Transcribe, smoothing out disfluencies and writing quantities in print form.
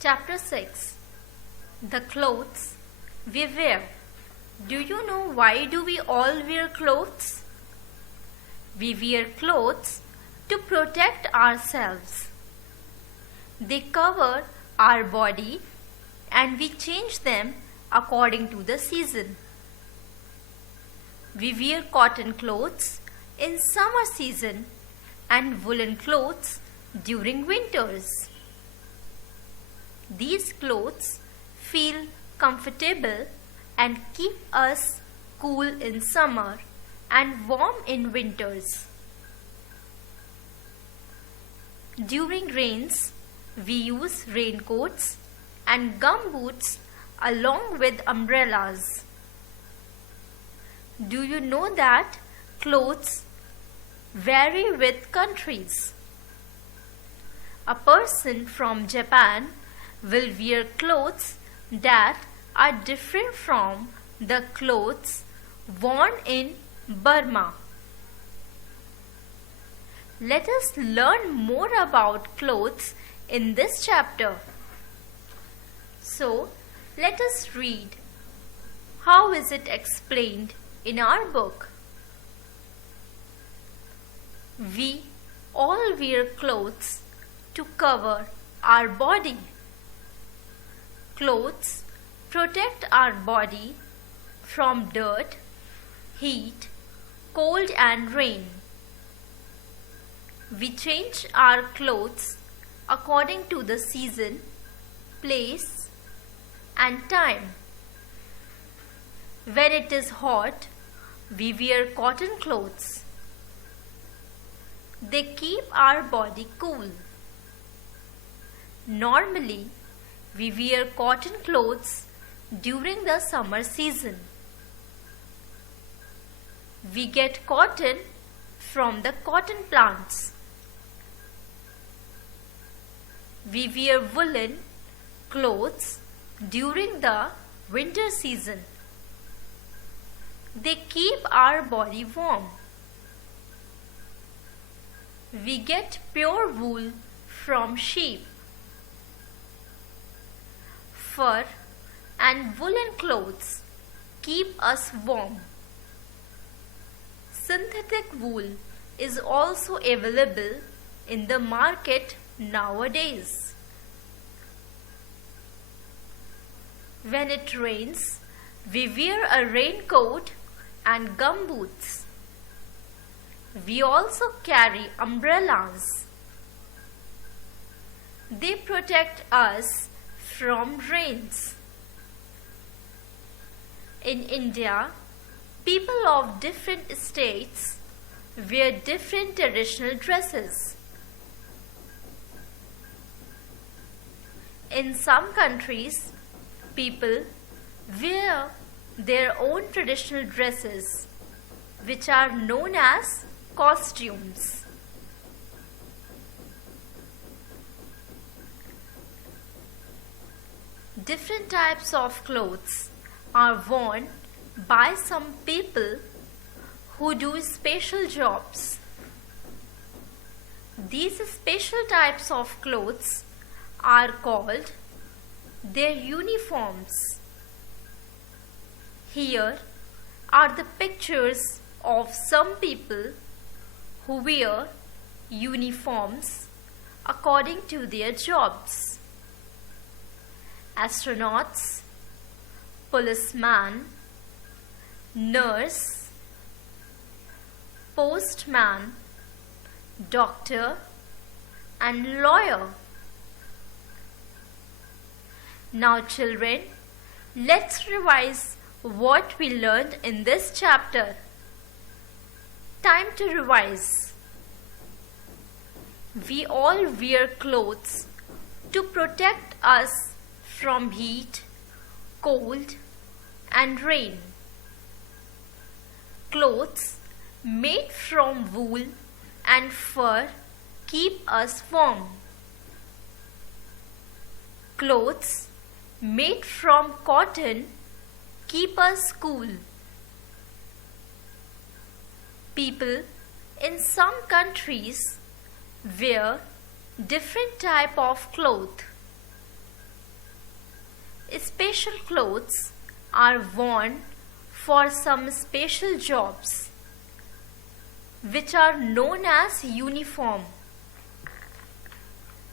Chapter 6. The clothes we wear. Do you know why do we all wear clothes? We wear clothes to protect ourselves. They cover our body and we change them according to the season. We wear cotton clothes in summer season and woolen clothes during winters. These clothes feel comfortable and keep us cool in summer and warm in winters. During rains, we use raincoats and gumboots along with umbrellas. Do you know that clothes vary with countries? A person from Japan will wear clothes that are different from the clothes worn in Burma. Let us learn more about clothes in this chapter. So, let us read. How is it explained in our book? We all wear clothes to cover our body. Clothes protect our body from dirt, heat, cold and rain. We change our clothes according to the season, place and time. When it is hot, we wear cotton clothes. They keep our body cool. Normally, we wear cotton clothes during the summer season. We get cotton from the cotton plants. We wear woolen clothes during the winter season. They keep our body warm. We get pure wool from sheep. Fur and woolen clothes keep us warm. Synthetic wool is also available in the market nowadays. When it rains, we wear a raincoat and gumboots. We also carry umbrellas. They protect us from rains. In India, people of different states wear different traditional dresses. In some countries, people wear their own traditional dresses, which are known as costumes. Different types of clothes are worn by some people who do special jobs. These special types of clothes are called their uniforms. Here are the pictures of some people who wear uniforms according to their jobs. Astronauts, policeman, nurse, postman, doctor, and lawyer. Now children, let's revise what we learned in this chapter. Time to revise. We all wear clothes to protect us from heat, cold, and rain. Clothes made from wool and fur keep us warm. Clothes made from cotton keep us cool. People in some countries wear different type of cloth. Special clothes are worn for some special jobs, which are known as uniform.